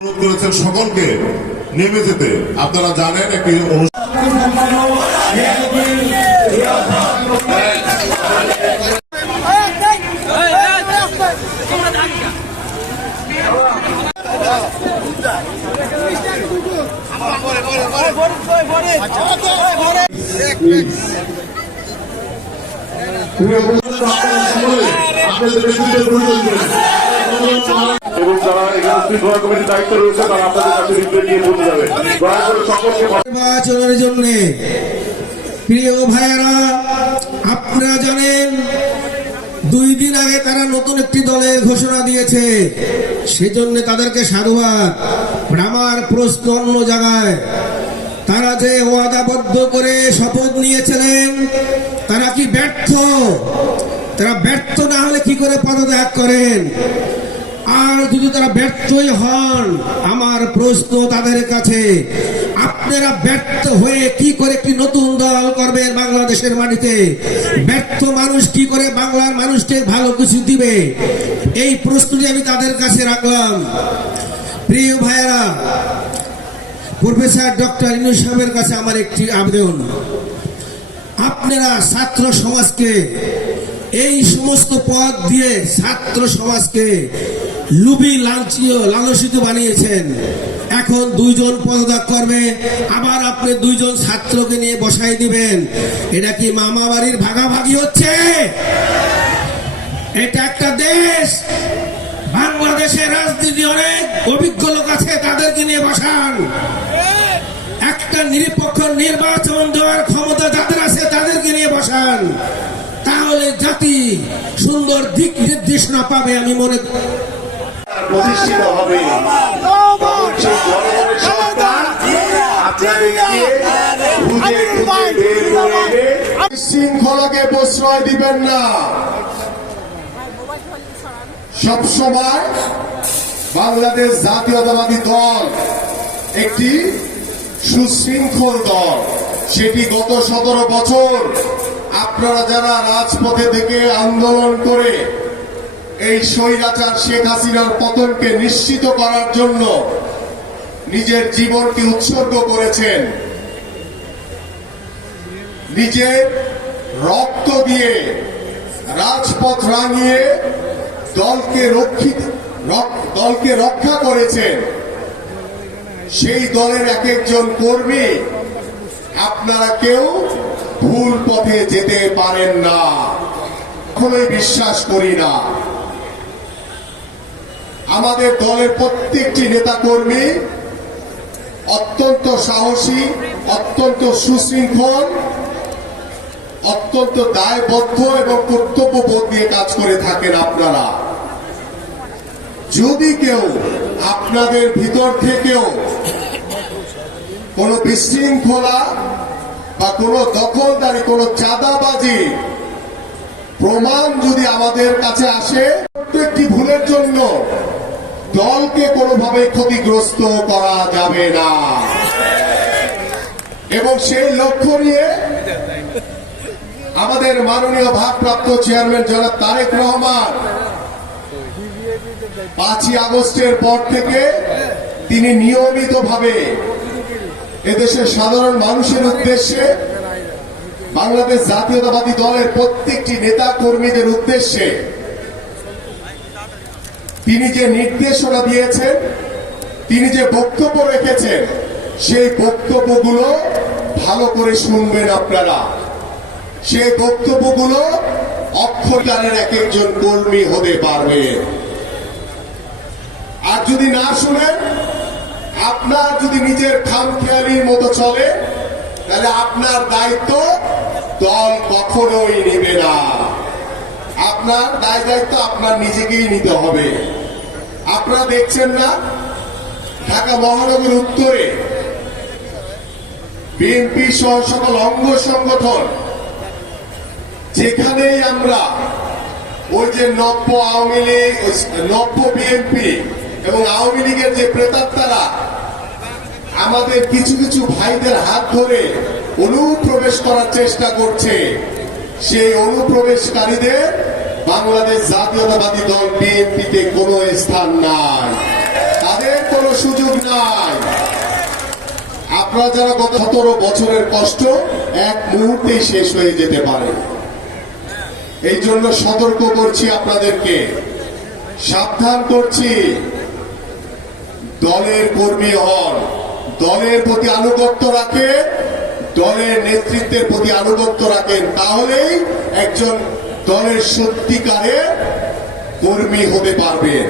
অনুরোধ করেছেন সকলকে নেমে যেতে। আপনারা জানেন একটি এবং যারা এখানে শৃঙ্খলা কমিটির দায়িত্ব রয়েছে তারা আপনাদের কাছে রিপ্লাই নিয়ে পৌঁছে যাবে। দয়া করে সকলকে নির্বাচনের জন্য প্রিয় ভাইয়েরা, আপনারা জানেন 2 দিন আগে তারা নতুন একটি দলের ঘোষণা দিয়েছে, সেজন্য তাদেরকে সাধুবাদ। আমার প্রশ্ন অন্য জায়গায়, তারা যে ওয়াদাবদ্ধ করে শপথ নিয়েছিলেন তারা কি ব্যর্থ? তারা ব্যর্থ না হলে কি করে পদত্যাগ করেন? আর যদি তারা ব্যর্থই হন, আমার প্রশ্ন তাদের কাছে, আপনারা ব্যর্থ হয়ে কি করে একটি নতুন দল করবেন বাংলাদেশের মাটিতে? ব্যর্থ মানুষ কি করে বাংলার মানুষকে ভালো কিছু দিবে? এই প্রশ্নটি আমি তাদের কাছে রাখলাম। প্রিয় ভাইয়েরা, প্রফেসর ডক্টর ইউনূস সাহেবের কাছে আমার একটি আবেদন, আপনারা ছাত্র সমাজকে এই সমস্ত পদ দিয়ে ছাত্র সমাজকে লুবি লালসিত বানিয়েছেন। এখন 2 জন পদত্যাগ করবে, আবার আপনি 2 জন ছাত্রকে নিয়ে বসাই দিবেন। এটা কি মামা বাড়ির ভাগাভাগি হচ্ছে? এটা একটা দেশ, বাংলাদেশের রাজনীতি অনেক অভিজ্ঞ লোক আছে, তাদেরকে নিয়ে বসান। একটা নিরপেক্ষ নির্বাচন দেওয়ার ক্ষমতা যাদের আছে তাদেরকে নিয়ে বসান, তাহলে জাতি সুন্দর দিক নির্দেশনা পাবে। আমি মনে প্রতিষ্ঠিত হবে শৃঙ্খলাকে প্রশ্রয় দিবেন না। সবসময় বাংলাদেশ জাতীয়তাবাদী দল একটি সুশৃঙ্খল দল, সেটি গত 17 বছর আপনারা যারা রাজপথে থেকে আন্দোলন করে এই স্বৈরাচার শেখ হাসিনার পতনকে নিশ্চিত করার জন্য নিজের জীবনকে উৎসর্গ করেছেন, নিজের রক্ত দিয়ে রাজপথ রাঙিয়ে দলকে রক্ষা করেছেন, সেই দলের এক একজন কর্মী আপনারা কেউ ভুল পথে যেতে পারেন না, কখনোই বিশ্বাস করি না। আমাদের দলের প্রত্যেকটি নেতা কর্মী অত্যন্ত সাহসী, অত্যন্ত সুশৃঙ্খল, অত্যন্ত দায়বদ্ধ এবং কর্তব্যবোধ নিয়ে কাজ করে থাকেন। আপনারা যদি কেউ আপনাদের ভিতর থেকেও কোনো বিশৃঙ্খলা বা কোনো দখলদারি, কোনো চাঁদাবাজি প্রমাণ যদি আমাদের কাছে আসে, প্রত্যেকটি ভুলের জন্য দলকে কোনোভাবে ক্ষতিগ্রস্ত করা যাবে না। এবং সেই লক্ষ্য নিয়ে আমাদের মাননীয় ভারপ্রাপ্ত চেয়ারম্যান জনাব তারেক রহমান 5ই আগস্টের পর থেকে তিনি নিয়মিতভাবে এদেশের সাধারণ মানুষের উদ্দেশ্যে, বাংলাদেশ জাতীয়তাবাদী দলের প্রত্যেকটি নেতা কর্মীদের উদ্দেশ্যে তিনি যে নির্দেশনা দিয়েছেন, তিনি যে বক্তব্য রেখেছেন, সেই বক্তব্যগুলো ভালো করে শুনবেন আপনারা। সেই বক্তব্যগুলো অক্ষরদানের এক একজন কর্মী হতে পারবে। আর যদি না শুনেন, আপনার যদি নিজের খামখেয়ালির মতো চলে, তাহলে আপনার দায়িত্ব দল কখনোই নেবে না। আপনার দায়িত্ব আপনার নিজেকেই নিতে হবে। আপনারা দেখছেন না, ঢাকা মহানগর উত্তরে বিএনপি সহ সকল অঙ্গ সংগঠন, যেখানেই আমরা ওই যে নব্য আওয়ামী লীগ, নব্য বিএনপি এবং আওয়ামী লীগের যে প্রেতাত্মারা আমাদের কিছু কিছু ভাইদের হাত ধরে অনুপ্রবেশ করার চেষ্টা করছে, সেই অনুপ্রবেশকারীদের বাংলাদেশ জাতীয়তাবাদী দল বিএনপিতে কোনো স্থান নাই, তাদের কোনো কোনো সুযোগ নাই। আপনারা যারা গত 17 বছরের কষ্ট এক মুহূর্তেই শেষ হয়ে যেতে পারে। এই জন্য সতর্ক করছি আপনাদেরকে, সাবধান করছি। দলের কর্মী হন, দলের প্রতি আনুগত্য রাখেন, দলের নেতৃত্বের প্রতি আনুগত্য রাখেন, তাহলেই একজন দলের সত্যিকারের কর্মী হতে পারবেন।